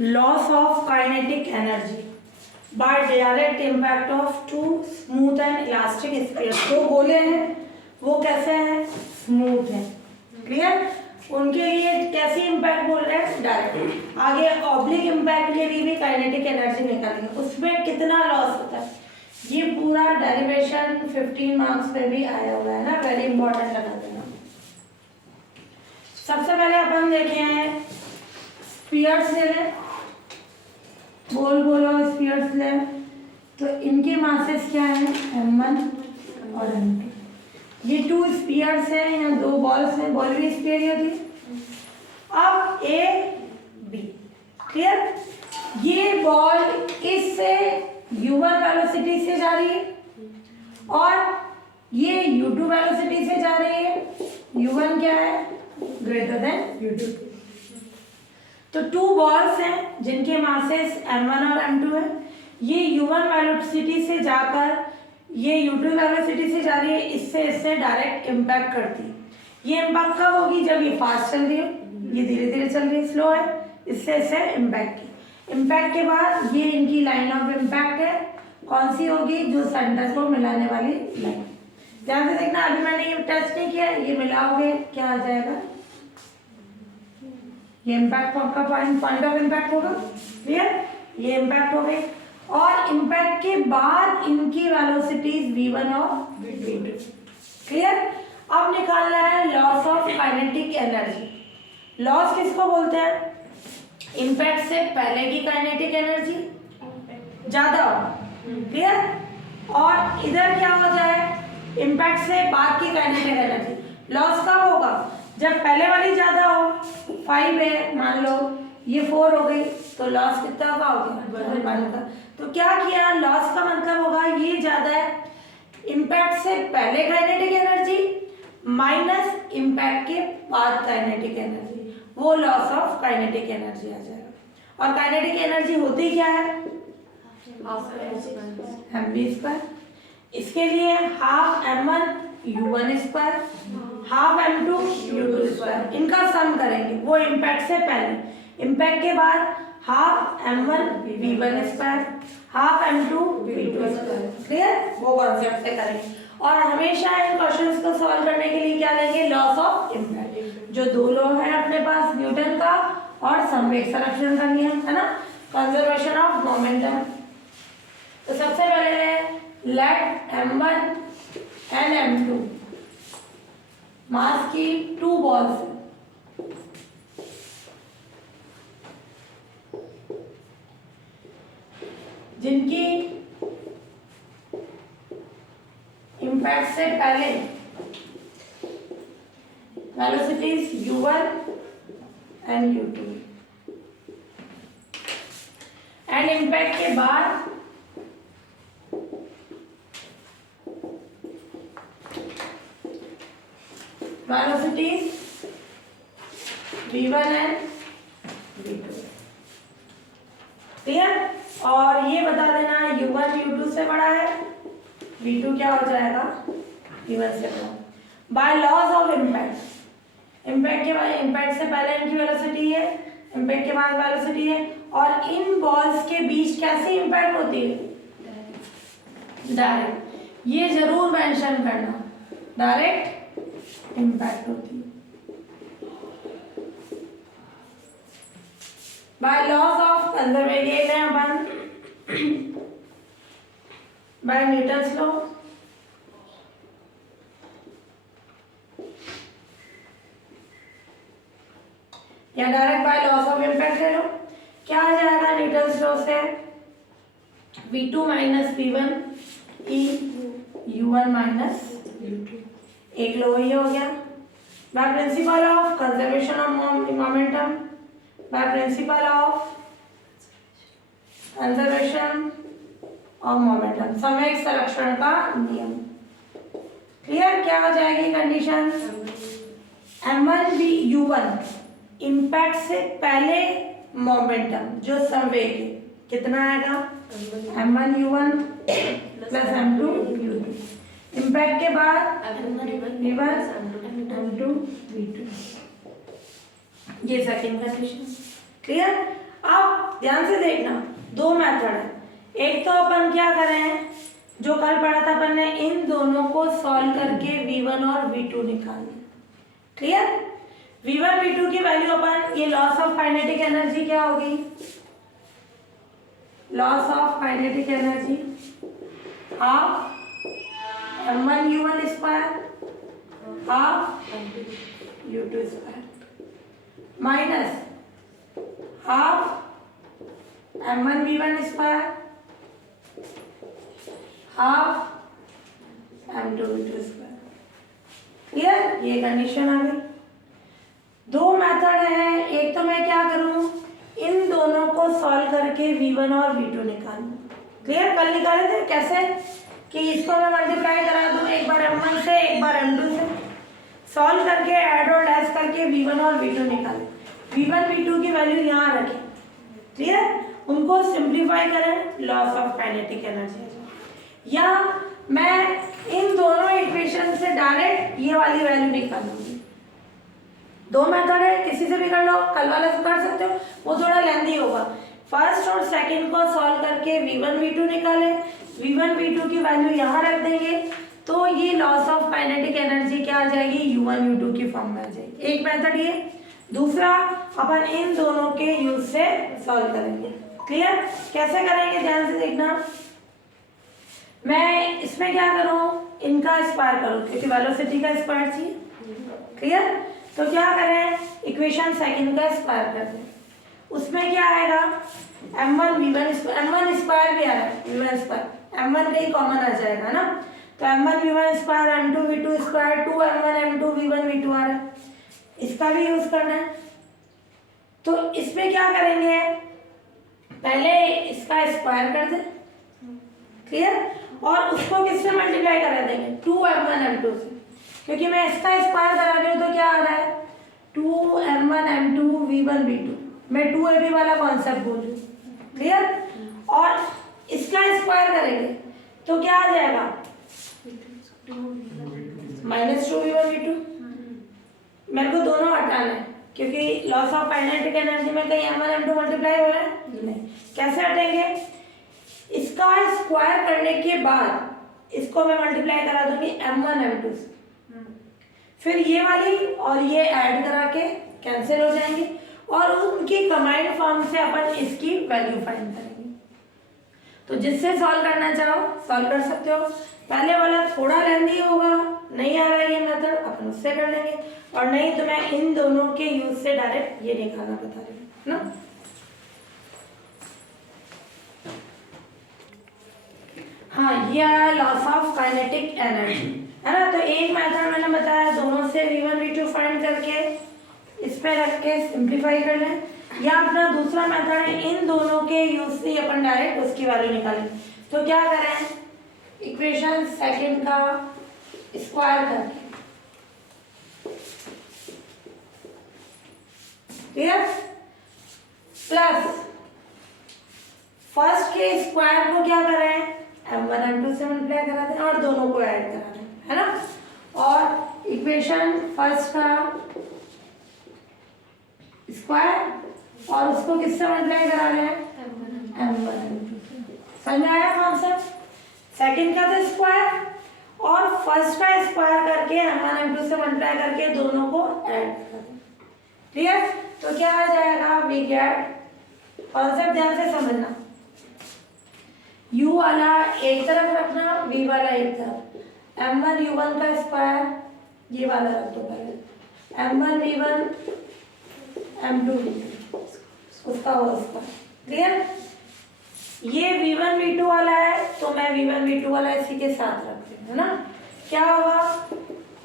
Loss of kinetic energy by direct impact of two smooth and elastic spheres. दो गोले हैं, वो कैसे हैं? स्मूथ हैं। क्लियर? उनके लिए कैसी इम्पैक्ट बोल रहे हैं? डायरेक्ट। आगे ऑब्लिक इम्पैक्ट के लिए भी काइनेटिक एनर्जी निकालेंगे, उसमें कितना लॉस होता है। ये पूरा डेरिवेशन 15 मार्क्स में भी आया हुआ है ना, वेरी इंपॉर्टेंट लगा देना। सबसे पहले अपन देखे हैं स्फीयर्स ले लें, बोलो स्फीयर्स ले, तो इनके मासेस क्या है? m1 और m2। ये टू स्फीयर्स हैं, यहाँ दो बॉल्स हैं, बॉल भी स्फीयर ही होती है। अब ए बी, क्लियर? ये बॉल इससे u1 वेलोसिटी से जा रही है और ये u2 वेलोसिटी से जा रही है। u1 क्या है? Greater than u2। तो टू बॉल्स हैं जिनके मासेस m1 और m2 है। ये u1 वेलोसिटी से जाकर ये u2 वेलोसिटी से जा रही है, इससे डायरेक्ट इम्पैक्ट करती है। ये इम्पैक्ट कब होगी? जब ये फास्ट चल रही है, ये धीरे धीरे चल रही है, स्लो है, इससे इम्पैक्ट की। इम्पैक्ट के बाद ये इनकी लाइन ऑफ इम्पैक्ट है, कौन सी होगी? जो सेंटर को मिलाने वाली लाइन। ध्यान से देखना, अभी मैंने ये टेस्ट नहीं किया, ये मिलाओगे क्या आ जाएगा? ये इम्पैक्ट का पॉइंट ऑफ इम्पैक्ट होगा। क्लियर? ये इम्पैक्ट हो गई और इम्पैक्ट के बाद इनकी वेलोसिटीज v1 और v2। क्लियर? अब निकालना है loss of kinetic energy. Loss किसको बोलते हैं? इम्पैक्ट से पहले की काइनेटिक एनर्जी ज्यादा हो। क्लियर? और इधर क्या हो जाए? इम्पैक्ट से बाद की काइनेटिक एनर्जी। लॉस कब होगा? जब पहले वाली ज्यादा हो, 5 है मान लो, ये 4 हो गई, तो लॉस कितना का हो गया? 1 का। तो क्या किया? लॉस का मतलब होगा ये ज्यादा है, इम्पैक्ट से पहले काइनेटिक एनर्जी माइनस इम्पैक्ट के बाद काइनेटिक एनर्जी, वो लॉस ऑफ काइनेटिक एनर्जी आ जाएगा। और काइनेटिक एनर्जी होती क्या है? mv²। इसके लिए half m1 u1 square, half m2 u2 square, इनका सम करेंगे, वो इम्पैक्ट से पहले। इम्पैक्ट के बाद half m1 v1 square, half m2 v2 square. Clear? वो कॉन्सेप्ट से करेंगे। और हमेशा इन क्वेश्चंस को सॉल्व करने के लिए क्या लेंगे? Loss of impact. जो दो लॉ है अपने पास, न्यूटन का और संवेग संरक्षण का नियम, है ना, कंजर्वेशन ऑफ मोमेंटम। तो सबसे पहले लेट m1 एंड m2 मास की टू बॉल्स जिनकी इम्पैक्ट से पहले velocities u1 and u2 and impact के बाद velocities v1 and v2। Clear? और ये बता देना u1 u2 से बड़ा है, v2 क्या हो जाएगा? v1 से बड़ा। Bye laws of impact, impact के बाद, इम्पैक्ट से पहले इनकी वेलोसिटी है, इम्पैक्ट के बाद वेलोसिटी है, और इन बॉल्स के बीच कैसी इम्पैक्ट होती है? डायरेक्ट। ये जरूर मेंशन करना, डायरेक्ट इम्पैक्ट होती है। बाय लॉस ऑफ कंजर्वेशन अपन बाय न्यूटन्स लॉ, या direct by laws of impact ले लो। क्या आ जाएगा न्यूटन्स लॉ से? v2 माइनस v1 ई u1 माइनस u2। एक लॉ ये हो गया। By principle of conservation of momentum, by principle of conservation of momentum, संवेग संरक्षण का नियम। क्लियर? क्या हो जाएगी condition? m1 v u1 impact से पहले मोमेंटम जो संवेग है कितना आएगा? m1 u1 plus m2 u2। Impact के बाद v1 m2 v2। ये सेकंड कंडीशन। क्लियर? अब ध्यान से देखना, दो मेथड है। एक तो अपन क्या कर रहे हैं, जो कल पढ़ा था अपन ने, इन दोनों को सॉल्व करके V1 और V2 निकालना। क्लियर? V1 V2 की वैल्यू अपन, ये लॉस ऑफ काइनेटिक एनर्जी क्या होगी, loss of kinetic energy half m1 u1 square half u2 square minus half m1 v1 square half m2 v2 square. Clear? ये condition आ गई। दो method है, एक तो मैं क्या करूं, इन दोनों को सॉल्व करके V1 और V2 निकालूं। क्लियर? कल निकाले थे कैसे, कि इसको मैं मल्टीप्लाई करा दूं, एक बार M1 से एक बार M2 से, सॉल्व करके ऐड और डैश करके V1 और V2 निकालें। V1 V2 की वैल्यू यहाँ रखें। क्लियर? उनको सिंप्लीफाई करें, लॉस ऑफ काइनेटिक एनर्जी, या मैं इन दोनों इक्वेशन से डायरेक्ट ये वाली वैल्यू निकालूंगी। दो मेथड है, किसी से भी कर लो, कल वाला से कर सकते हो, वो थोड़ा लेंथी होगा। फर्स्ट और सेकंड को सॉल्व करके V1 V2 निकाले, V1 V2 की वैल्यू यहाँ रख देंगे, तो ये लॉस ऑफ काइनेटिक एनर्जी क्या आ जाएगी, U1 U2 की फॉर्म में आ जाएगी। एक मेथड ये, दूसरा अपन इन दोनों के यूज से सॉल्व करेंगे। क्लियर? कैसे करेंगे ध्यान से देखना। मैं इसमें क्या करूँ, इनका स्क्वायर करूँ, क्योंकि वेलोसिटी का स्क्वायर चाहिए। क्लियर? तो क्या करें, इक्वेशन सेकंड का स्क्वायर कर दें। उसमें क्या आएगा, m1 v1 square, m1 square भी आ रहा है, v1 स्क्वायर, m1 का ही कॉमन आ जाएगा ना, तो m1 v1 square m2 v2 square 2m1 m2 v1 v2 आ रहा है, इसका भी यूज करना है। तो इसमें क्या करेंगे, पहले इसका स्क्वायर कर दें। क्लियर? और उसको किससे मल्टीप्लाई करा देंगे, 2m1 m2 से, क्योंकि मैं इसका स्क्वायर करा रही हूँ तो क्या आ रहा है, 2m1 m2 v1 v2, मैं 2ab वाला कॉन्सेप्ट बोल रही हूँ। क्लियर? और इसका स्क्वायर करेंगे तो क्या आ जाएगा, -2v1 v2। मेरे को दोनों हटाना है, क्योंकि लॉस ऑफ काइनेटिक एनर्जी में कहीं m1 m2 मल्टीप्लाई हो रहा है नहीं। कैसे हटेंगे, इसका स्क्वायर करने के बाद इसको मैं मल्टीप्लाई करा दूंगी m1 m2 से, फिर ये वाली और ये ऐड करा के कैंसिल हो जाएंगे, और उनकी कंबाइंड फॉर्म से अपन इसकी वैल्यू फाइंड करेंगे। तो जिससे सॉल्व करना चाहो सॉल्व कर सकते हो। पहले वाला थोड़ा लेंथी होगा, नहीं आ रहा है ये मेथड, अपन उससे कर लेंगे, और नहीं तो मैं इन दोनों के यूज से डायरेक्ट ये निकालना बता रही हूँ ना। हाँ, ये आया लॉस ऑफ काइनेटिक एनर्जी, है ना। तो एक मेथड मैंने बताया, दोनों से V1 V2 फाइंड करके इस पे रख के सिंप्लीफाई कर लें, या अपना दूसरा मेथड है, इन दोनों के यूज से अपन डायरेक्ट उसकी वैल्यू निकालें। तो क्या करें, इक्वेशन सेकंड का स्क्वायर करके, क्लियर, प्लस फर्स्ट के स्क्वायर को क्या करें, m1 m2 से मल्टीप्लाई करा दें और दोनों को ऐड करा दें, है ना। और इक्वेशन फर्स्ट का स्क्वायर और उसको किससे मल्टीप्लाई करा रहे हैं, m1 m2 से। समझ आया कॉन्सेप्ट। सेकंड का तो स्क्वायर और फर्स्ट का स्क्वायर करके m1 m2 से मल्टीप्लाई करके दोनों को ऐड करा दें। क्लियर? तो क्या आ जाएगा, वी गेट, कॉन्सेप्ट ध्यान से समझना, u वाला एक तरफ रखना, v वाला एक तरफ, m1 u1 का स्क्वायर ये वाला रख दो पहले, m1 v1 m2 v2 उसका होल स्क्वायर। क्लियर? ये v1 v2 वाला है तो मैं v1 v2 वाला इसी के साथ रखती हूँ, है ना। क्या होगा,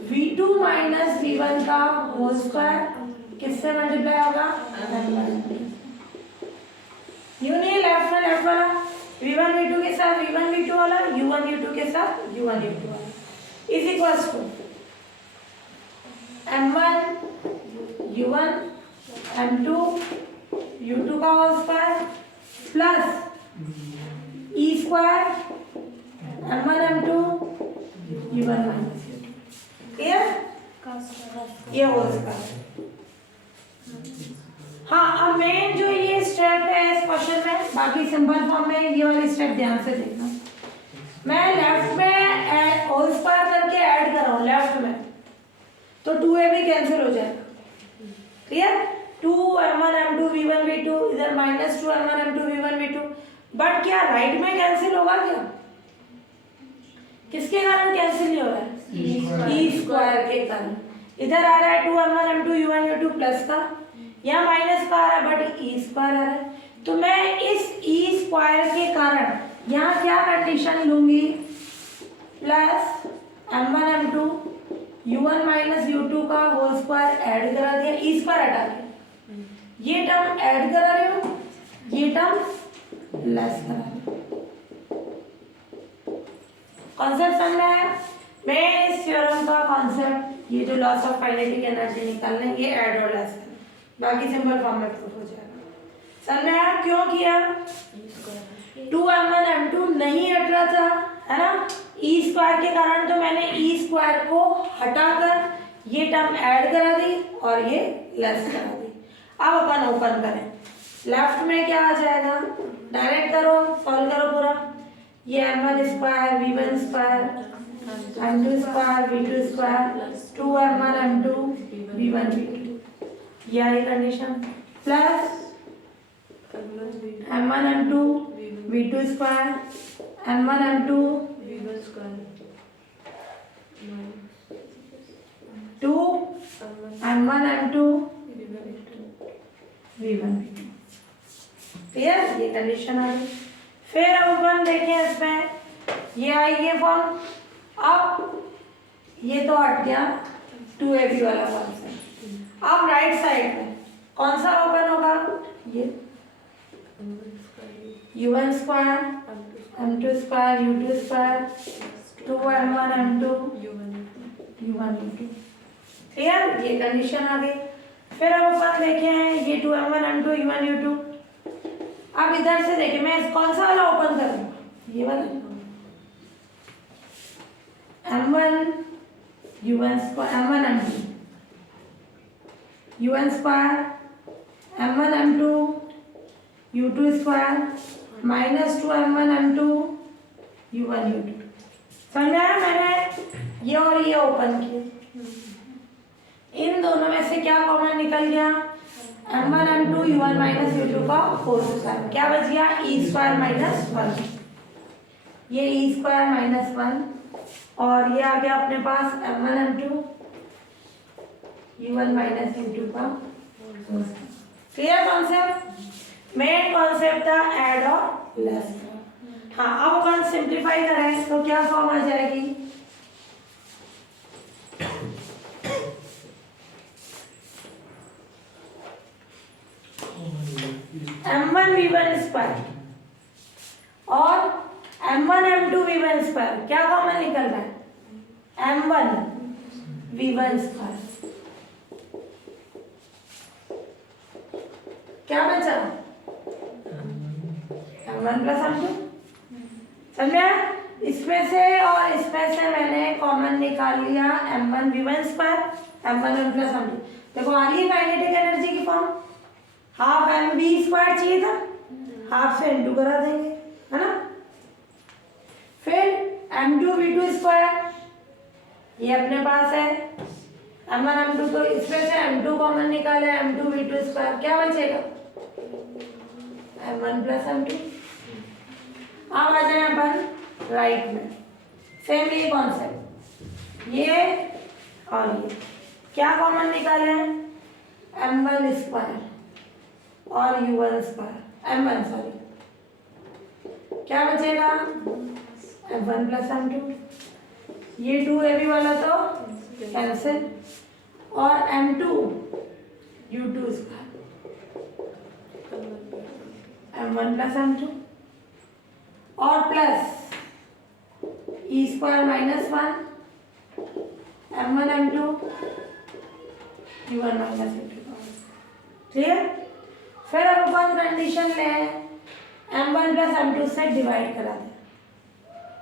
v2 माइनस v1 का होल स्क्वायर किससे मल्टीप्लाई होगा, यू नहीं, लेफ्ट में लेफ्ट वाला v1 v2 के साथ v1 v2 वाला, u1 u2 के साथ u1 u2 वाला, is equals to m1 u1 m2 u2 का whole square plus e square m1 m2 u1 minus u2। Clear? ये होल स्क्वायर हाँ, अब मेन जो ये स्टेप है इस क्वेश्चन में, बाकी सिंपल फॉर्म में ये वाली स्टेप ध्यान से देखना। मैं लेफ्ट में होल स्क्वायर करके ऐड कर रहा हूँ लेफ्ट में, तो 2a भी कैंसिल हो जाएगा, clear. 2m1 m2 v1 v2 इधर -2m1 m2 v1 v2, but क्या राइट में कैंसिल होगा क्या? किसके कारण कैंसिल नहीं हो रहा है? ई स्क्वायर के कारण। इधर आ रहा है 2m1 m2 u1 u2 plus का, यहाँ माइनस का आ रहा है बट ई स्क्वायर आ रहा है, तो मैं इस ई स्क्वायर के कारण यहाँ क्या कंडीशन लूंगी, plus m1 m2 u1 minus u2 का होल स्क्वायर ऐड करा दिया, ई स्क्वायर हटा के ये टर्म ऐड करा रही हूँ, ये टर्म लेस करा रही हूँ। कॉन्सेप्ट समझ में आया? मैं इस थ्योरम का कॉन्सेप्ट, ये जो लॉस ऑफ काइनेटिक एनर्जी निकालना है, ये ऐड और लेस करना, बाकी सिंपल फॉर्म में प्रूफ हो जाएगा। समझ में आया क्यों किया? 2m1 m2 नहीं हट रहा था, है ना, ई स्क्वायर के कारण, तो मैंने ई स्क्वायर को हटाकर ये टर्म ऐड करा दी और ये लेस करा दी। अब अपन ओपन करें, लेफ्ट में क्या आ जाएगा, डायरेक्ट करो, सॉल्व करो पूरा, ये m1 square v1 square m2 square v2 square 2m1 m2 v1 v2, ये आई condition, plus m1 m2 v2 square m1 m2 v1 square 2 m1 m2 v1 clear, ये कंडीशन आ गई। फिर अब अपन देखें इसमें, ये आई ये फॉर्म, अब ये तो हट गया 2ab वाला कॉन्सेप्ट। अब राइट साइड में कौन सा ओपन होगा, ये u1 square m2 square u2 square 2m1 m2 u1 u2, clear, ये कंडीशन आ गई। फिर अब अपन देखें ये 2m1 m2 u1 u2, अब इधर से देखिए मैं कौन सा वाला ओपन करूंगा, ये वाला m1 u1 square m1 m2 u1 square m1 m2 u2 square -2m1 m2 u1 u2। समझ में आया? मैंने ये और ये ओपन किए, इन दोनों में से क्या कॉमन निकल गया, m1 m2 u1 minus u2 का होल स्क्वायर, क्या बच गया, ई स्क्वायर माइनस 1, ये ई स्क्वायर माइनस 1 और ये आ गया अपने पास m1 m2 u1 minus u2 का whole square. Clear concept? Main concept था ऐड और लेस। हाँ, अब अपन सिंप्लीफाई करें तो क्या फॉर्म आ जाएगी, m1 v1 स्क्वायर और m1 m2 v1 स्क्वायर, क्या कॉमन निकल रहा है, m1 v1 स्क्वायर, क्या बचा, m1 प्लस m2। समझे? इसमें से और इसमें से मैंने कॉमन निकाल लिया m1 v1 square m1 plus m2। देखो आ रही है काइनेटिक एनर्जी की फॉर्म, हाफ mv स्क्वायर चाहिए था, हाफ से इंटू करा देंगे, है ना। फिर m2 v2 स्क्वायर, ये अपने पास है m1 m2, तो इसमें से m2 कॉमन निकाले m2 v2 स्क्वायर, क्या बचेगा m1 प्लस m2। अब आ जाए अपन राइट में, सेम ये कॉन्सेप्ट, ये और ये क्या कॉमन निकाले हैं, m1 स्क्वायर और u1 स्क्वायर m1 सॉरी, क्या बचेगा m1 प्लस m2, ये 2ab वाला तो कैंसिल और m2 u2 square m1 plus m2 और plus e square minus 1 m1 m2 u1 minus u2। Clear? फिर अब अपन कंडीशन ले m1 प्लस m2 से डिवाइड करा दें।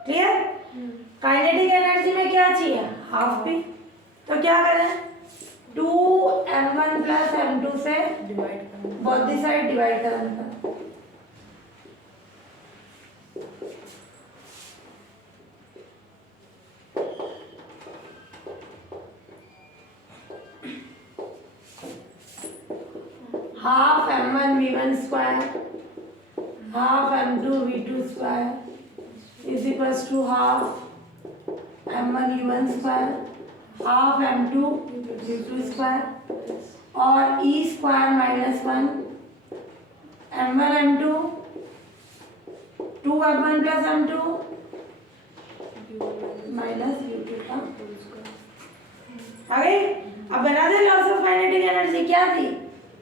क्लियर? काइनेटिक एनर्जी में क्या चाहिए, हाफ पी, तो क्या करें 2m1 प्लस m2 से डिवाइड करना। बोथ दी साइड डिवाइड करना। Half m1 v1 square half m2 v2 square is equals to half m1 u1 square half m2 u2 square और e square minus 1 m1 m2 2m1 plus m2 minus u2 का आ गई। अब बना दे loss of kinetic energy क्या थी,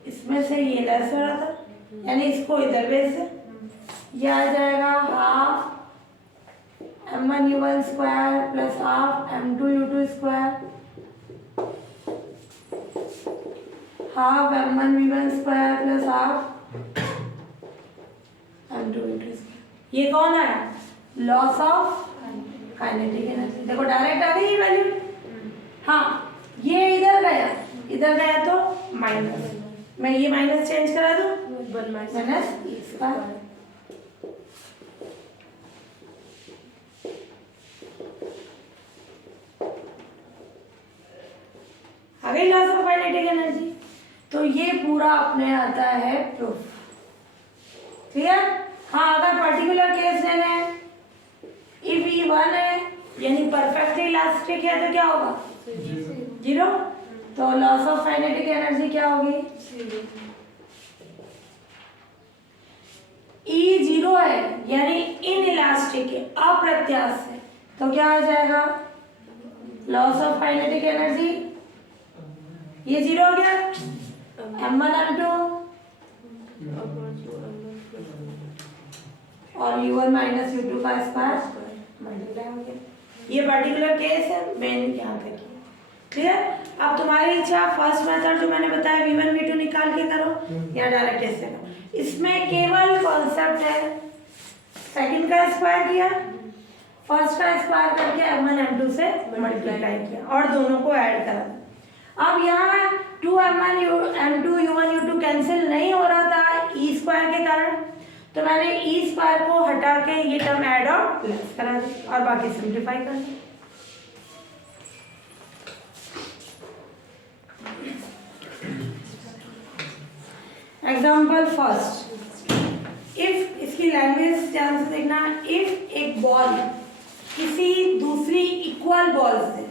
इसमें से ये लेस हो रहा था, यानी इसको इधर बेस से ये आ जाएगा half m1 u1 square plus half m2 u2 square half m1 v1 square plus half m2 v2 square. ये कौन है, लॉस ऑफ काइनेटिक एनर्जी। देखो डायरेक्ट आ गई वैल्यू। हाँ ये इधर गया तो माइनस, मैं ये माइनस चेंज करा दूं माइनस इसका। आ गई लॉस ऑफ काइनेटिक एनर्जी। तो ये पूरा अपने आता है प्रूफ। क्लियर। हाँ अगर पर्टिकुलर केस लेना है, इफ E1 है यानी परफेक्टली इलास्टिक है तो क्या होगा, जीरो। तो लॉस ऑफ काइनेटिक एनर्जी क्या होगी, E जीरो है यानी इन इलास्टिक है, अप्रत्यास्थ है, तो क्या आ जाएगा लॉस ऑफ काइनेटिक एनर्जी, ये जीरो हो गया m1 m2 और u1 माइनस u2 का स्क्वायर मल्टीप्लाई हो गया। ये पर्टिकुलर केस है, मेन यहाँ तक ही। क्लियर। अब तुम्हारी इच्छा फर्स्ट मेथड जो मैंने बताया v1 v2 निकाल के करो या डायरेक्ट इससे करो। इसमें केवल कॉन्सेप्ट है, सेकंड का स्क्वायर किया, फर्स्ट का स्क्वायर करके m1 m2 से मल्टीप्लाई किया और दोनों को ऐड करा। अब यहाँ 2m1 m2 u1 u2 cancel नहीं हो रहा था e स्क्वायर के कारण, तो मैंने e स्क्वायर को हटा के ये टर्म ऐड और प्लस करा दी और बाकी सिंप्लीफाई कर दी। एग्जाम्पल फर्स्ट, इफ, इसकी लैंग्वेज ध्यान से देखना, इफ एक बॉल किसी दूसरी इक्वल बॉल से,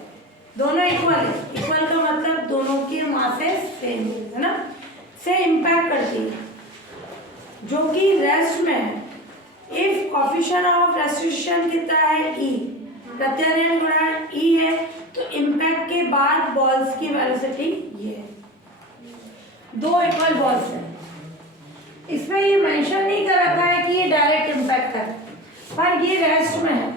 दोनों इक्वल है, इक्वल का मतलब दोनों की मासेस सेम है ना, से इम्पैक्ट करती है जो कि रेस्ट में है। इफ कोफिशिएंट ऑफ रेस्ट्रिक्शन कितना है e, प्रत्यानयन गुणांक e है, तो इम्पैक्ट के बाद बॉल्स की वेलोसिटी ये है। दो इक्वल बॉल्स है, इसमें ये मेंशन नहीं कर रखा है कि ये डायरेक्ट इम्पैक्ट है, पर ये रेस्ट में है।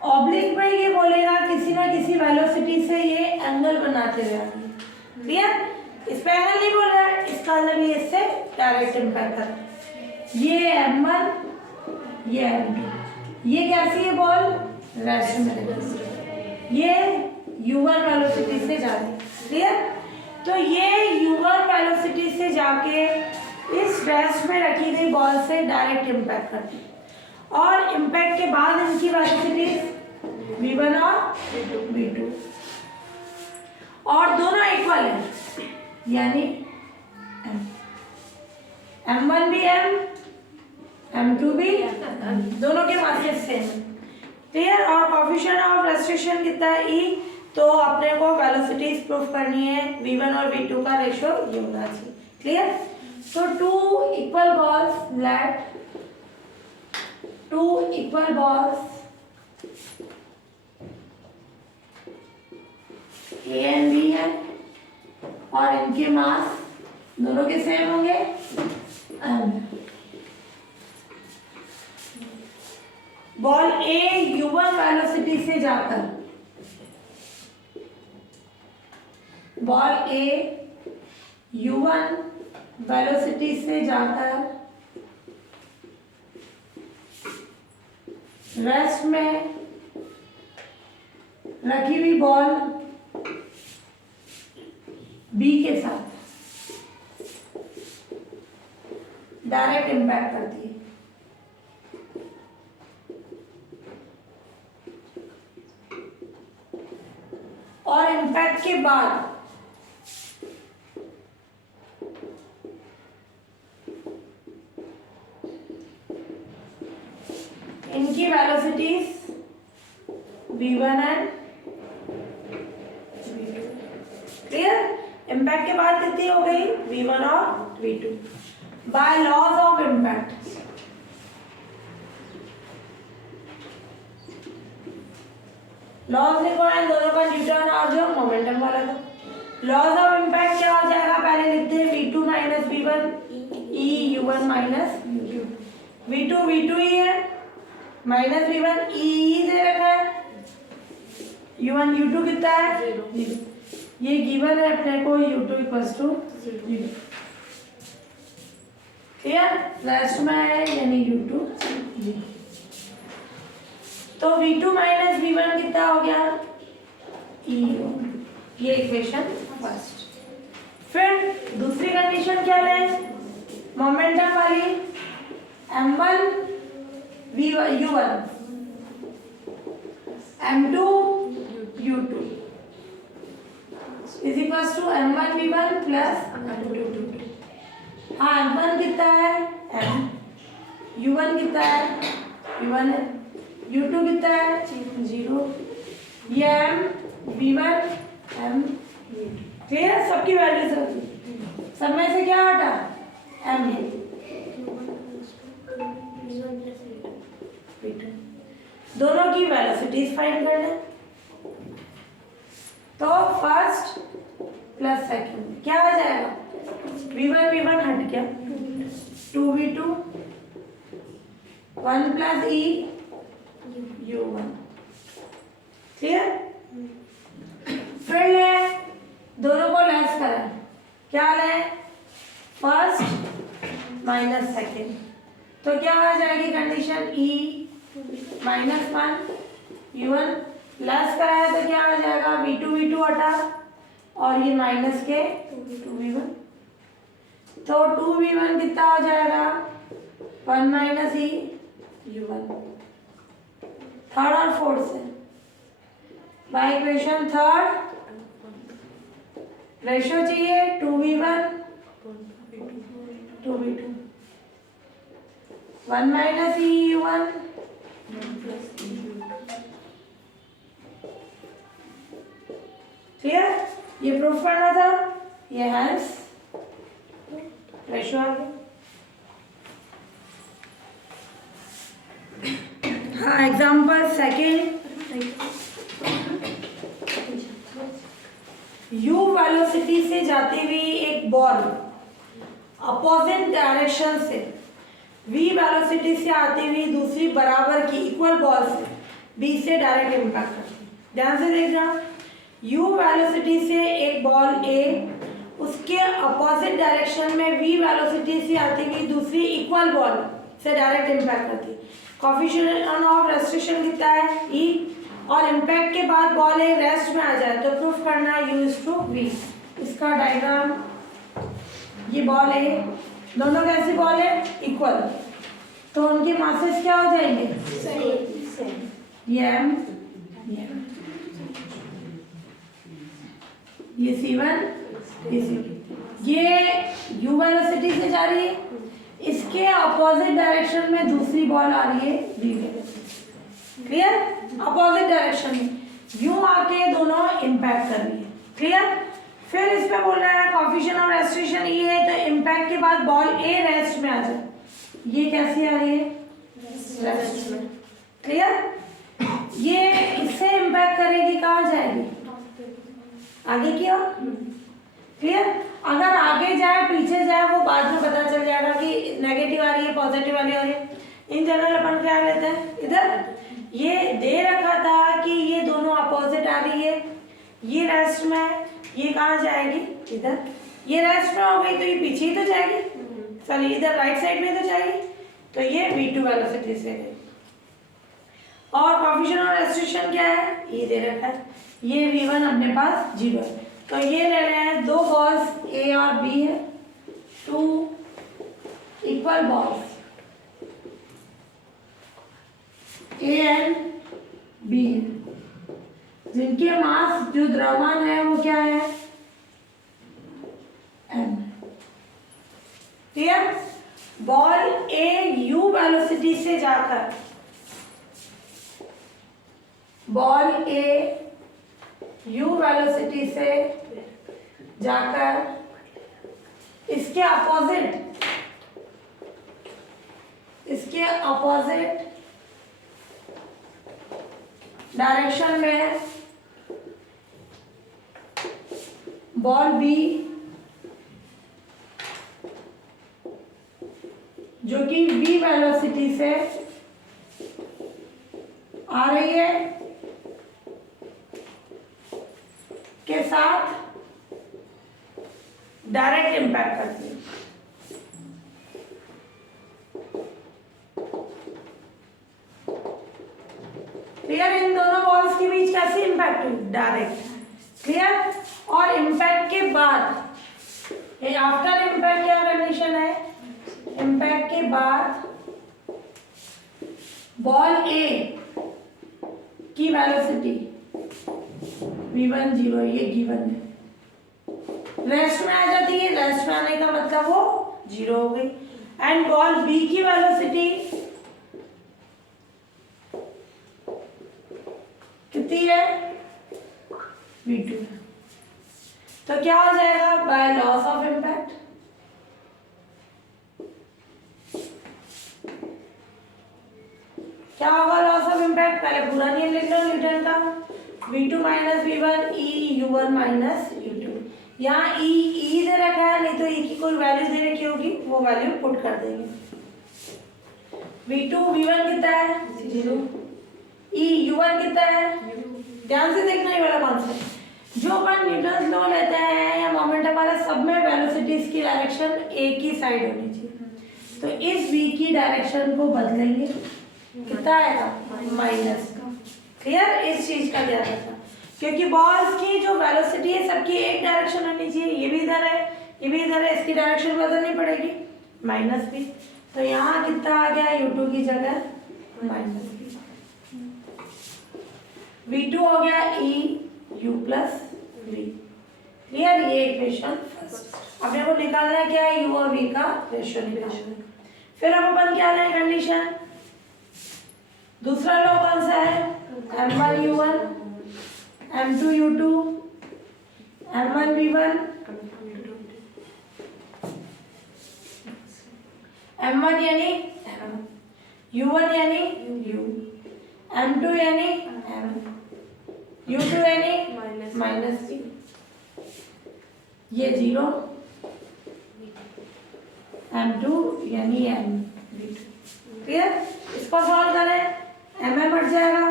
ऑब्लिक में ये बोलेगा किसी ना किसी वेलोसिटी से ये एंगल बनाते हुए आ रही है। क्लियर। इस पे एंगल नहीं बोल रहा है, इसका मतलब ये इससे डायरेक्ट इम्पैक्ट कर रहा है। ये m1 ये m2, ये कैसी है बॉल, रेस्ट में, ये u1 वेलोसिटी से जा रही है। क्लियर। तो ये u1 वेलोसिटी से जाके इस रेस्ट में रखी गई बॉल से डायरेक्ट इम्पैक्ट करती है और इम्पैक्ट के बाद इनकी वेलोसिटी v1 और v2 और दोनों इक्वल है, यानी m1 भी m2 भी दोनों के मासेस सेम है। क्लियर। और कोफिशिएंट ऑफ रेस्ट्रिक्शन कितना है e, तो अपने को वेलोसिटीज प्रूफ करनी है, v1 और v2 का रेशियो ये होना चाहिए। क्लियर। तो two equal balls, let two equal balls A and B है और इनके मास दोनों के सेम होंगे। बॉल ए u1 वेलोसिटी से जाकर, बॉल ए u1 वेलोसिटी से जाकर रेस्ट में रखी हुई बॉल बी के साथ डायरेक्ट इम्पैक्ट करती है। और इम्पैक्ट के बाद इनकी velocities v1 and clear. Impact के बाद कितनी हो गई v1 और v2 by laws of impact. Laws लिखो है दोनों का, न्यूटन और जो मोमेंटम वाला था। लॉज ऑफ इम्पैक्ट क्या हो जाएगा, पहले लिखते हैं v2 minus v1 e u1 minus v2 v2 ही है माइनस v1 e दे रखा है, u1 u2 कितना है 0। ये गिवन है अपने को u2 equals to 0। Clear, rest में है यानी u2 0। तो v2 माइनस v1 कितना हो गया e1। ये इक्वेशन फर्स्ट। फिर दूसरी कंडीशन क्या है, मोमेंटम वाली m1 v1 u1 m2 u2 is equals to m1 v1 plus m2 u2। हाँ m1 कितना है m, u1 कितना है u1 है, u2 कितना है 0। ये m v1 m क्लियर, सबकी वैल्यू सब में से क्या हटा m है। दोनों की वेलोसिटीज फाइंड करना, तो फर्स्ट प्लस सेकंड क्या आ जाएगा v1 v1 हट गया 2v2 1 plus e u1। Clear, फिर ले दोनों को लेस करें, क्या ले फर्स्ट माइनस सेकंड, तो क्या आ जाएगी condition e minus 1 u1 less कराया तो क्या आ जाएगा v2 v2 हटा और ये माइनस के 2v1, तो 2v1 कितना हो जाएगा 1 माइनस e u1। थर्ड और फोर्थ से बाय इक्वेशन थर्ड रेशियो चाहिए 2v1 2v2 1 minus e u1 clear, ये प्रूफ करना था, ये हैंस रेशियो आ गया। हाँ एग्जाम्पल सेकेंड, u वेलोसिटी से जाती हुई एक बॉल अपोजिट डायरेक्शन से v वेलोसिटी से आती हुई दूसरी बराबर की इक्वल बॉल से b से डायरेक्ट इम्पैक्ट करती है। ध्यान से देखना, u वेलोसिटी से एक बॉल a उसके अपोजिट डायरेक्शन में v वेलोसिटी से आती हुई दूसरी इक्वल बॉल से डायरेक्ट इम्पैक्ट करती है। कोएफिशिएंट ऑफ रेस्ट्रिक्शन कितना है e, और इम्पैक्ट के बाद बॉल ए रेस्ट में आ जाए तो प्रूफ करना है u इज टू v। इसका डायग्राम, ये बॉल है, दोनों कैसी बॉल है इक्वल, तो उनके मासेस क्या हो जाएंगे ये m ये c1 ये c2। ये u वेलोसिटी से जा रही है, इसके अपोजिट डायरेक्शन में दूसरी बॉल आ रही है v velocity. Clear, opposite direction में यूं आके दोनों इम्पैक्ट कर रही है। क्लियर, फिर इस पे बोल रहा है कोएफिशिएंट ऑफ रेस्ट्रिक्शन ये है तो इम्पैक्ट के बाद बॉल ए रेस्ट में आ जाए, ये कैसी आ रही है रेस्ट में। क्लियर, ये इससे इम्पैक्ट करेगी कहाँ जाएगी आगे की ओर। क्लियर, अगर आगे जाए पीछे जाए वो बाद में पता चल जाएगा कि नेगेटिव आ रही है पॉजिटिव वाली आ रही है। इन जनरल अपन क्या लेते हैं, इधर ये दे रखा था कि ये दोनों अपोजिट आ रही है, ये रेस्ट में है, ये कहाँ जाएगी इधर, ये रेस्ट में हो गई तो ये पीछे ही तो जाएगी, सॉरी इधर राइट साइड में तो जाएगी, तो ये v2 वेलोसिटी से गई। और कोएफिशिएंट ऑफ रेस्ट्रिक्शन क्या है ये दे रखा है, ये v1 अपने पास 0 है, तो ये ले रहे हैं दो बॉल्स ए और बी है, two equal balls A and B है, जिनके मास जो द्रव्यमान है वो क्या है, m। क्लियर? बॉल ए u वेलोसिटी से जाकर, बॉल ए u वेलोसिटी से जाकर इसके अपोजिट डायरेक्शन में बॉल बी जो कि v वेलोसिटी से आ रही है के साथ डायरेक्ट इम्पैक्ट करती है। क्लियर? इन दोनों बॉल्स के बीच कैसे इम्पैक्ट हुई, डायरेक्ट। क्लियर? और इम्पैक्ट के बाद, आफ्टर इम्पैक्ट क्या कंडीशन है, इम्पैक्ट के बाद बॉल ए की वेलोसिटी v1 0, ये गिवन है, रेस्ट में आ जाती है, रेस्ट में आने का मतलब वो 0 हो गई। एंड बॉल बी की वेलोसिटी कितनी है, v2 है। तो क्या हो जाएगा, बाय लॉस ऑफ इम्पैक्ट क्या होगा, लॉस ऑफ इम्पैक्ट, पहले पूरा नियम लिख लो न्यूटन का, v2 minus v1 e u1 minus u2। यहाँ ई दे रखा है, नहीं तो ई की कोई वैल्यू दे रखी होगी, वो वैल्यू पुट कर देंगे। v2 v1 कितना है 0, e u1 कितना है, ध्यान से देखना ही वाला कॉन्सेप्ट, जो अपन न्यूटन लॉ लेते हैं या मोमेंट हमारा सब में वेलोसिटीज की डायरेक्शन एक ही साइड होनी चाहिए। तो इस v की डायरेक्शन को बदलेंगे, कितना आएगा, माइनस का। क्लियर? इस चीज का ध्यान रखना, क्योंकि बॉल्स की जो वेलोसिटी है सबकी एक डायरेक्शन होनी चाहिए, ये भी इधर है, ये भी इधर है, इसकी डायरेक्शन बदलनी पड़ेगी, माइनस भी। तो यहाँ कितना आ गया, u2 की जगह माइनस भी, v2 हो गया e u plus v। Clear? ये इक्वेशन फर्स्ट। अपने को निकालना है क्या है, u और v का रेशियो निकालना है। फिर अब अपन क्या लें कंडीशन, दूसरा लॉ कौन सा है, m1 u1 m2 u2 m1 v1 m1 यानी m, u1 यानी u, m2 यानी m, u2 यानी माइनस v, ये 0, m2 यानी m v2। क्लियर? इसको सॉल्व करें, m हट जाएगा,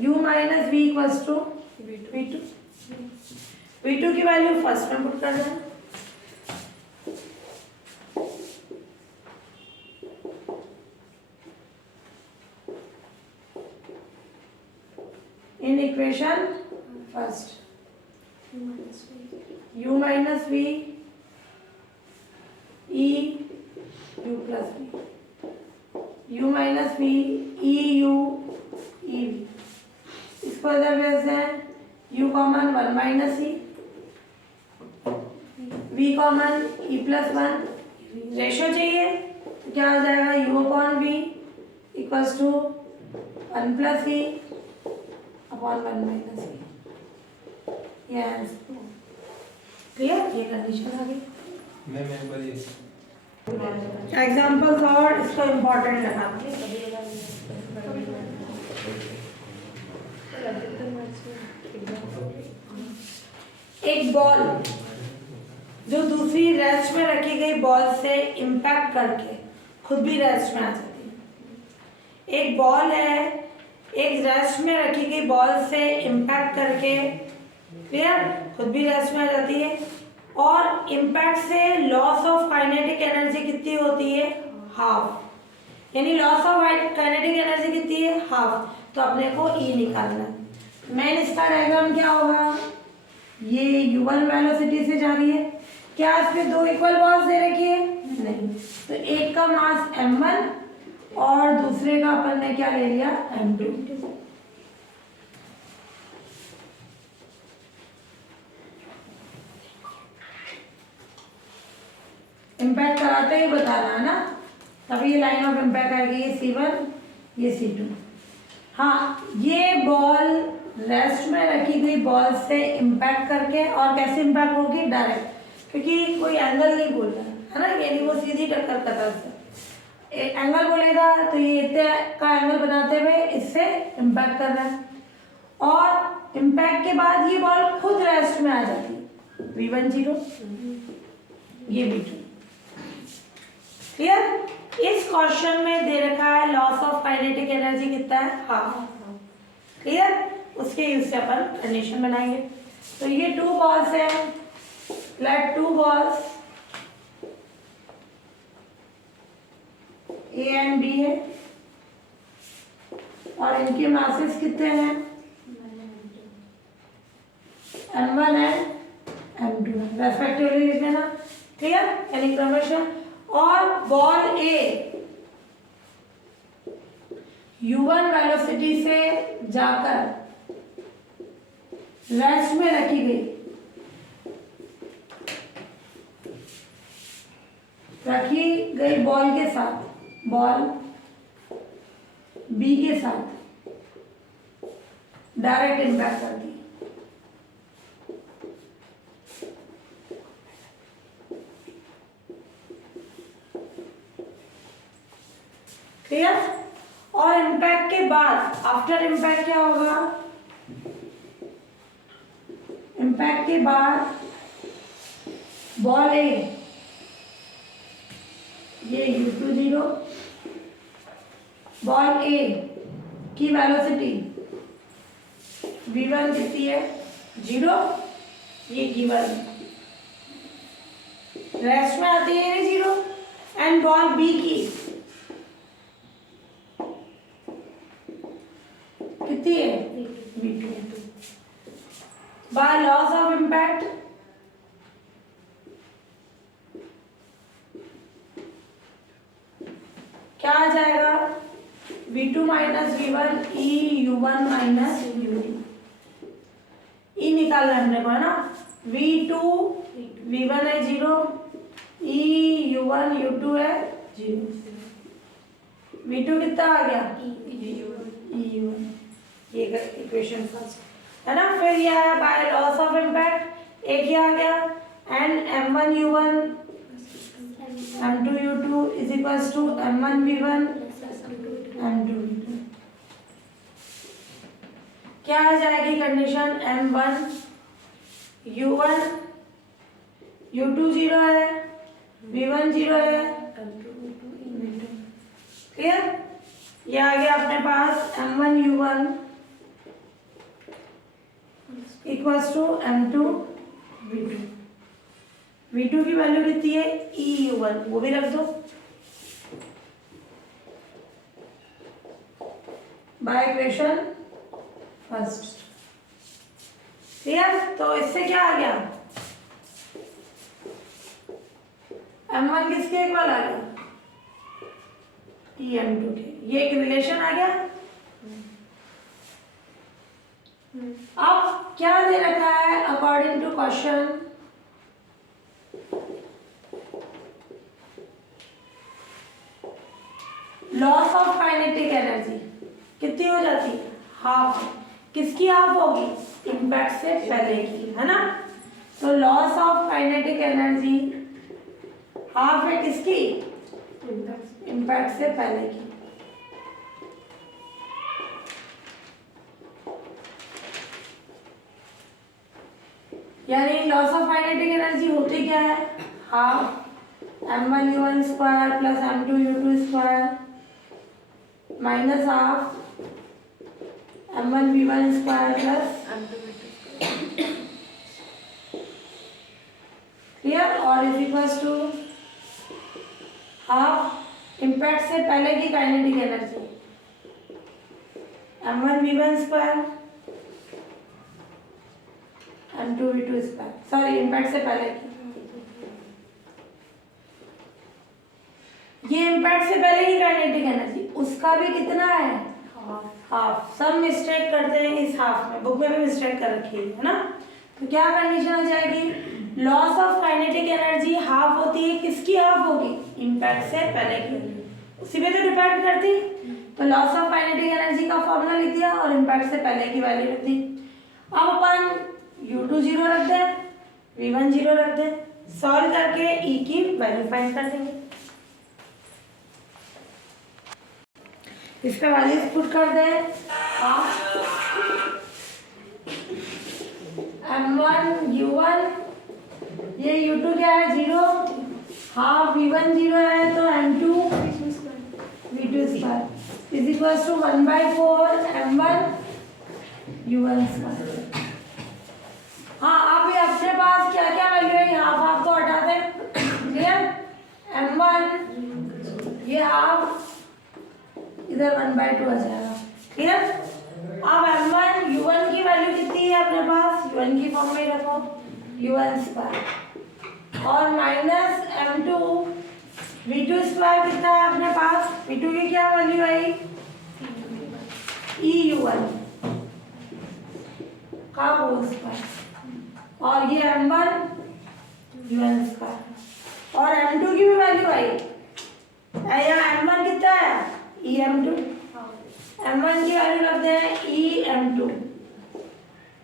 u minus v equals to v2, v2 की वैल्यू फर्स्ट में पुट कर दें, in equation first, u minus v e u plus v, u minus v e u e v, इसको इधर भेजते हैं, u common 1 minus e, v common e plus 1, ratio चाहिए तो क्या हो जाएगा, u upon v equals to 1 plus e upon 1 minus e। Yes, clear? ये कंडीशन आ गई। एग्जाम्पल्स और इसको इम्पोर्टेंट लगा, एक बॉल जो दूसरी रेस्ट में रखी गई बॉल से इम्पैक्ट करके खुद भी रेस्ट में आ जाती है। एक बॉल है, एक रेस्ट में रखी गई बॉल से इम्पैक्ट करके, क्लियर, खुद भी रेस्ट में आ जाती है, और इम्पैक्ट से लॉस ऑफ काइनेटिक एनर्जी कितनी होती है, हाफ, यानी लॉस ऑफ काइनेटिक एनर्जी कितनी है, हाफ। तो अपने को ई निकालना है। मेन इसका डायग्राम क्या होगा, ये u1 वेलोसिटी से जा रही है। क्या इसमें दो इक्वल बॉल्स दे रखी है? नहीं। तो एक का मास m1 और दूसरे का अपन ने क्या ले लिया? m2। इम्पैक्ट कराते ही बताना है ना, तभी ये लाइन ऑफ इम्पैक्ट आएगी। ये C1, ये C2। हाँ, ये बॉल रेस्ट में रखी गई बॉल से इम्पैक्ट करके, और कैसे इम्पैक्ट होगी? डायरेक्ट, क्योंकि कोई एंगल नहीं बोल रहा है ना, यानी वो सीधी टक्कर कतर से एंगल बोलेगा तो ये इतने का एंगल बनाते हुए इससे इम्पैक्ट कर रहा है, और इम्पैक्ट के बाद ये बॉल खुद रेस्ट में आ जाती है। V1 0, ये V2। क्लियर? इस क्वेश्चन में दे रखा है लॉस ऑफ काइनेटिक एनर्जी कितना है? हाफ। क्लियर? उसके यूज से अपन कंडीशन बनाएंगे। तो ये 2 बॉल्स है, let 2 balls A and B है, और इनके मासेस कितने हैं? m1 एंड m2 रेस्पेक्टिवली लिख लेना। क्लियर? यानी क्रमशः। और बॉल A u1 वेलोसिटी से जाकर रेस्ट में रखी गई बॉल के साथ, बॉल B के साथ डायरेक्ट इम्पैक्ट करती है। क्लियर? और इम्पैक्ट के बाद, आफ्टर इम्पैक्ट क्या होगा? इम्पैक्ट के बाद बॉल A, ये u2 0, बॉल A की वेलोसिटी v1 कितनी है? 0, ये गिवन रेस्ट में आती है 0, एंड बॉल B की कितनी है? v2। Bye laws of impact क्या आ जाएगा? v2 minus v1 e u1 minus u2। e निकालना है हमने को, है ना? v2 v1 है 0, e u1 u2 है 0। v2 कितना आ गया? e u1। ये इक्वेशन फर्स्ट है ना। फिर ये आया बाय लॉस ऑफ इम्पैक्ट, एक ही आ गया, and m1 u1 m2 u2 is equals to m1 v1 m2 v2। क्या आ जाएगी कंडीशन? m1 u1 u2 0 है, v1 0 है, क्लियर? ये आ गया अपने पास m1 u1 equals to m2 v2। v2 की वैल्यू कितनी है? e u1, वो भी रख दो बाय इक्वेशन फर्स्ट। क्लियर? तो इससे क्या आ गया? m1 किसके इक्वल आ गया? e m2 के। ये एक रिलेशन आ गया। अब क्या दे रखा है according to question? Loss of kinetic energy कितनी हो जाती है? हाफ। किसकी हाफ होगी? इम्पैक्ट से पहले की, है ना? तो loss of kinetic energy half है किसकी? इम्पैक्ट से पहले की। यानी लॉस ऑफ काइनेटिक एनर्जी होती क्या है? Half m1 u1 square plus m2 u2 square minus half m1 v1 square plus clear? और is equals to half impact से पहले की kinetic energy m1 v1 square m2v2 square, sorry impact से पहले की, ये इम्पैक्ट से पहले की काइनेटिक एनर्जी, उसका भी कितना है हाफ। सब मिस्टेक करते हैं इस हाफ में, बुक में भी मिस्टेक कर रखी है ना। तो क्या कंडीशन आ जाएगी, loss of kinetic energy half होती है, किसकी हाफ होगी, इम्पैक्ट से पहले की, उसी पे तो डिपेंड करती। तो लॉस ऑफ काइनेटिक एनर्जी का फॉर्मूला लिख दिया और इम्पैक्ट से पहले की वैल्यू रख दी। अब अपन u2 0 रख दें, v1 0 रख दें, सॉल्व करके e की वैल्यू फाइंड कर देंगे। इस पे वैल्यूज पुट कर दें, m1 u1, ये u2 क्या है 0, हाफ v1 0 है तो m2 v2 square is equal to 1/4 m1 u1 square. हाँ आप ये अपने पास क्या क्या वैल्यू है हाफ हाफ तो हटा दें, क्लियर, m1 ये हाफ इधर 1/2 आ जाएगा, क्लियर। अब m1 u1 की वैल्यू कितनी है अपने पास, u1 की फॉर्म में रखो u1 स्क्वायर और माइनस m2 v2 स्क्वायर कितना है अपने पास, v2 की क्या वैल्यू आई e u1 का होल स्क्वायर और ये m1 u1 स्क्वायर और m2 की भी वैल्यू आई, यहाँ m1 कितना है e m2, m1 की वैल्यू रखते हैं e m2,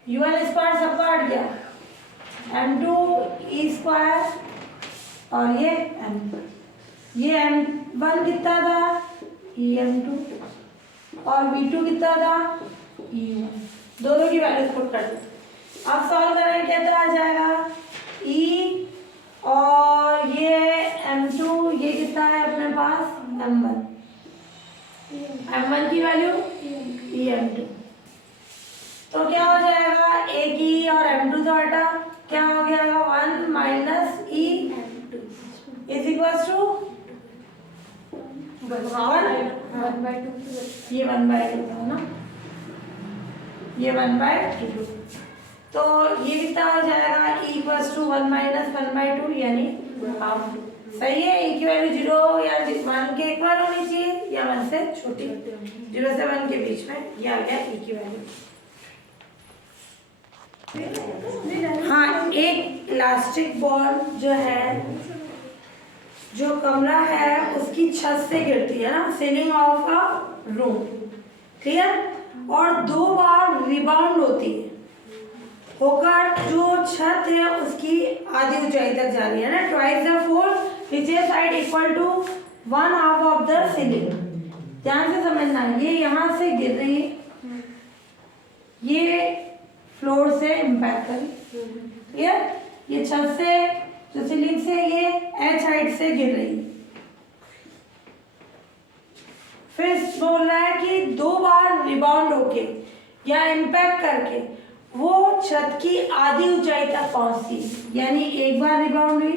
u1 स्क्वायर सबका हट गया, m2 e स्क्वायर और ये m, ये m1 कितना था e m2 और v2 कितना था e u1, दोनों की वैल्यू पुट कर दो। अब सॉल्व करेंगे कितना आ जाएगा e और ये m2, ये कितना है अपने पास m1, m1 की वैल्यू e m2, तो क्या हो जाएगा एक e और m2 तो हटा, क्या हो गया 1 minus e is equal to 1/2, ये 1/2 था ना, ये 1/2, तो ये कितना हो जाएगा e इक्वल टू 1 माइनस 1/2 यानी हाफ। सही है, e की वैल्यू 0 या 1 के इक्वल होनी चाहिए या 1 से छोटी, 0 से 1 के बीच में, ये आ गया e की वैल्यू। हाँ, एक इलास्टिक बॉल जो है, जो कमरा है उसकी छत से गिरती है ना, ceiling of a room, clear, और 2 बार रिबाउंड होती है होकर जो छत है उसकी आधी ऊंचाई तक जा रही है ना, twice the force which is side equal to 1/2 of the ceiling. ध्यान से समझना, ये यहाँ से गिर रही है, ये फ्लोर से इम्पैक्ट करी, ये छत से जो सीलिंग से ये एच हाइट से गिर रही है। फिर बोल रहा है कि 2 बार रिबाउंड होके या इम्पैक्ट करके वो छत की आधी ऊंचाई तक पहुंचती, यानी एक बार रिबाउंड हुई,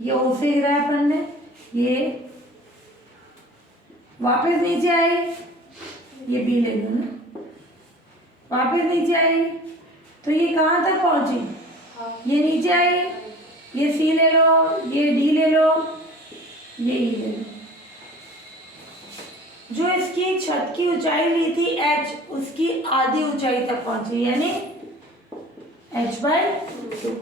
ये ओ से गिरा है अपन ने, ये वापस नीचे आई, ये बी ले लो ना, वापस नीचे आई तो ये कहाँ तक पहुंची, ये नीचे आई, ये सी ले लो, ये डी ले लो, ये ई ले लो। जो इसकी छत की ऊंचाई ली थी h, उसकी आधी ऊंचाई तक पहुंची, यानी h/2।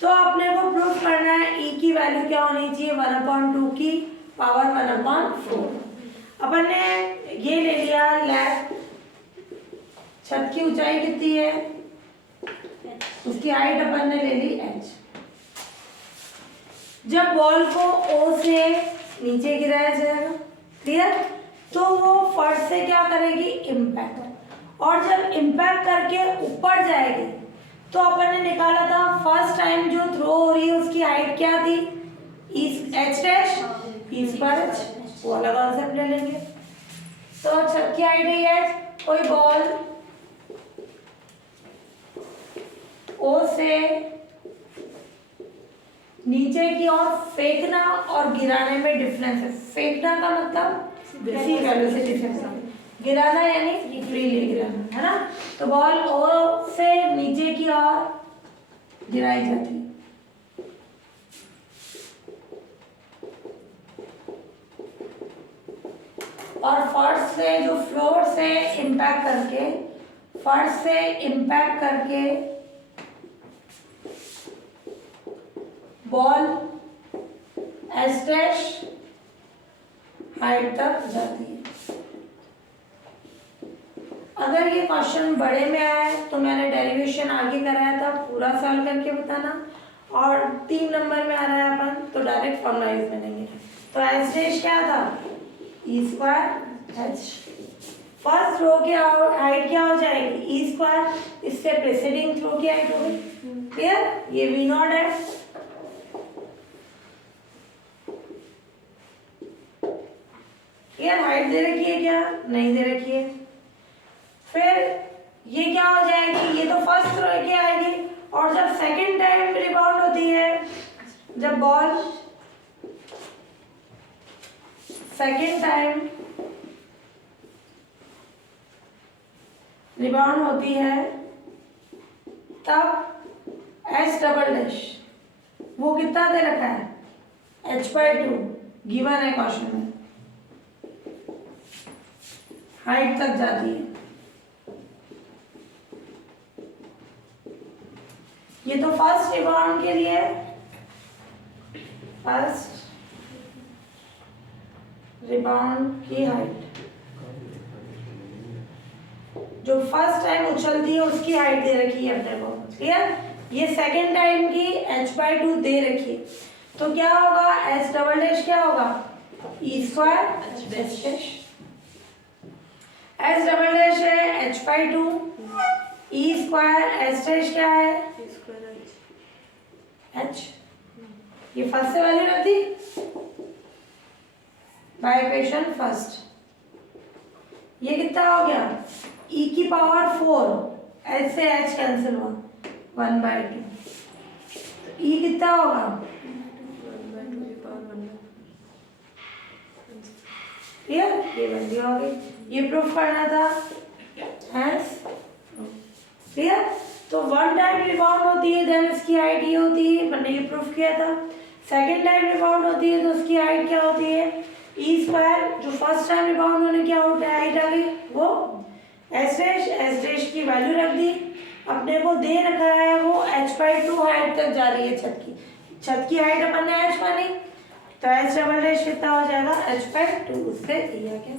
तो अपने को प्रूफ करना है e की वैल्यू क्या होनी चाहिए, 1/2 की पावर 1/4। अपन ने ये ले लिया लेफ्ट, छत की ऊंचाई कितनी है, उसकी हाइट अपन ने ले ली h। जब बॉल को O से नीचे गिराया जाएगा, क्लियर, तो वो फर्श से क्या करेगी, इम्पैक्ट, और जब इम्पैक्ट करके ऊपर जाएगी तो अपन ने निकाला था फर्स्ट टाइम जो थ्रो हो रही है उसकी हाइट क्या थी, h dash e square h, वो अलग कॉन्सेप्ट ले लेंगे। तो छत की हाइट है h, कोई बॉल O से नीचे की ओर फेंकना और गिराने में डिफरेंस है। फेंकना का मतलब वेलोसिटी से, गिराना यानी फ्रीली गिराना, है ना। तो बॉल ओ से नीचे की ओर गिराई जाती है। और फर्श से जो फ्लोर से इम्पैक्ट करके, फर्श से इम्पैक्ट करके बॉल एस्टेश हाइट तक जाती है। अगर ये क्वेश्चन बड़े में आया है तो मैंने डेरिवेशन आगे कराया था, पूरा सॉल्व करके बताना, और 3 नंबर में आ रहा है अपन तो डायरेक्ट फॉर्मूला यूज करेंगे। तो एस्टेश क्या था, E square H. First row की हाइट क्या हो जाएगी, ई स्क्वायर, इससे प्रेसिडिंग थ्रो की हाइट होगी। क्लियर, ये वी नॉट है। क्लियर, हाइट दे रखी है क्या, नहीं दे रखी है। फिर ये क्या हो जाएगी, ये तो फर्स्ट रो की आएगी, और जब सेकंड टाइम रिबाउंड होती है, जब बॉल सेकंड टाइम रिबाउंड होती है, तब एच डबल डैश वो कितना दे रखा है, h/2 गिवन है क्वेश्चन में, हाइट तक जाती है। ये तो फर्स्ट रिबाउंड के लिए, फर्स्ट रिबाउंड की हाइट, जो फर्स्ट टाइम उछलती है उसकी हाइट दे रखी है अपने को। क्लियर, ये सेकंड टाइम की h/2 दे रखी है, तो क्या होगा, h डबल डैश क्या होगा, e square h dash, h double dash है h/2, ई स्क्वायर h डैश क्या है h, ये फर्स्ट से वैल्यू रख दी बाय इक्वेशन फर्स्ट। ये कितना हो गया, e की पावर 4, h से h कैंसिल हुआ, 1/2। तो e कितना होगा, 1/2 की पावर 1। क्लियर, ये वैल्यू आ गई, ये प्रूफ करना था। हैंस क्लियर, तो वन टाइम रिबाउंड होती है देन इसकी हाइट ये होती है, मैंने ये प्रूफ किया था। सेकंड टाइम रिबाउंड होती है तो उसकी हाइट क्या होती है, ई स्क्वायर, जो फर्स्ट टाइम रिबाउंड होने क्या होता है, हाइट आ गई वो एस डैश की वैल्यू रख दी, अपने को दे रखा है वो h/2 हाइट तक जा रही है छत की हाइट अपन ने h मानी, तो h डबल डैश कितना हो जाएगा h/2, उससे दिया गया।